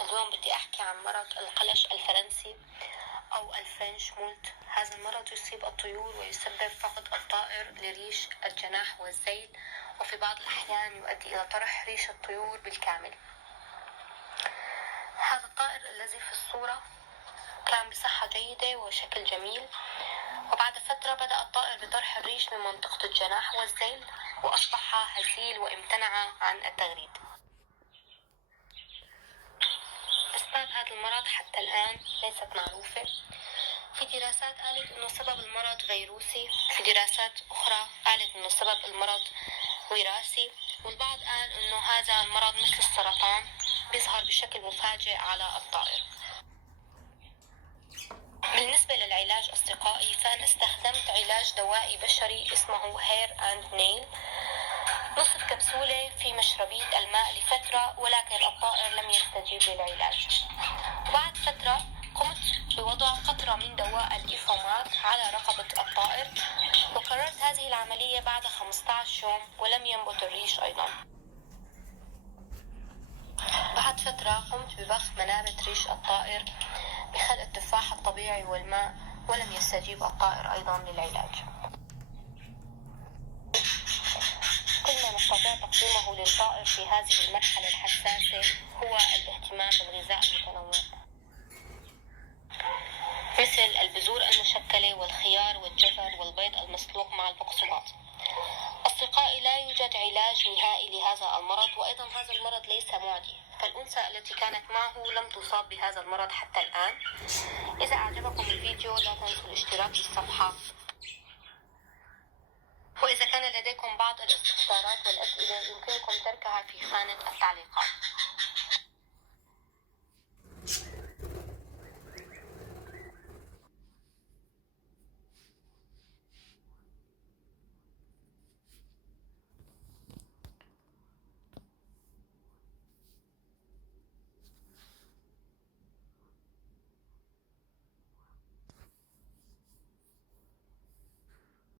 اليوم بدي أحكي عن مرض القلش الفرنسي أو الفرنش مولت. هذا المرض يصيب الطيور ويسبب فقد الطائر لريش الجناح والذيل، وفي بعض الأحيان يؤدي إلى طرح ريش الطيور بالكامل. هذا الطائر الذي في الصورة كان بصحة جيدة وشكل جميل، وبعد فترة بدأ الطائر بطرح الريش من منطقة الجناح والذيل، وأصبح هزيل وامتنع عن التغريد. أسباب هذا المرض حتى الآن ليست معروفة. في دراسات قالت إنه سبب المرض فيروسي، في دراسات أخرى قالت إنه سبب المرض وراثي، والبعض قال إنه هذا المرض مثل السرطان بيظهر بشكل مفاجئ على الطائر. بالنسبة للعلاج أصدقائي، فأنا استخدمت علاج دوائي بشري اسمه هير أند نيل، نصف كبسولة في مشربية الماء لفترة، ولكن الطائر لم يستجيب للعلاج. بعد فترة قمت بوضع قطرة من دواء الإيفوماك على رقبة الطائر، وكررت هذه العملية بعد 15 يوم ولم ينبت الريش أيضا. بعد فترة قمت ببخ منابت ريش الطائر بخلق التفاح الطبيعي والماء، ولم يستجيب الطائر أيضا للعلاج. كل ما نستطيع تقديمه للطائر في هذه المرحلة الحساسة هو الاهتمام بالغذاء المتنوع، مثل البذور المشكلة والخيار والجزر والبيض المسلوق مع البقسماط. أصدقائي، لا يوجد علاج نهائي لهذا المرض، وأيضا هذا المرض ليس معدي، فالأنثى التي كانت معه لم تصاب بهذا المرض حتى الآن. إذا أعجبكم الفيديو لا تنسوا الاشتراك في الصفحة، وإذا كان لديكم بعض الاستفسارات والأسئلة يمكنكم تركها في خانة التعليقات.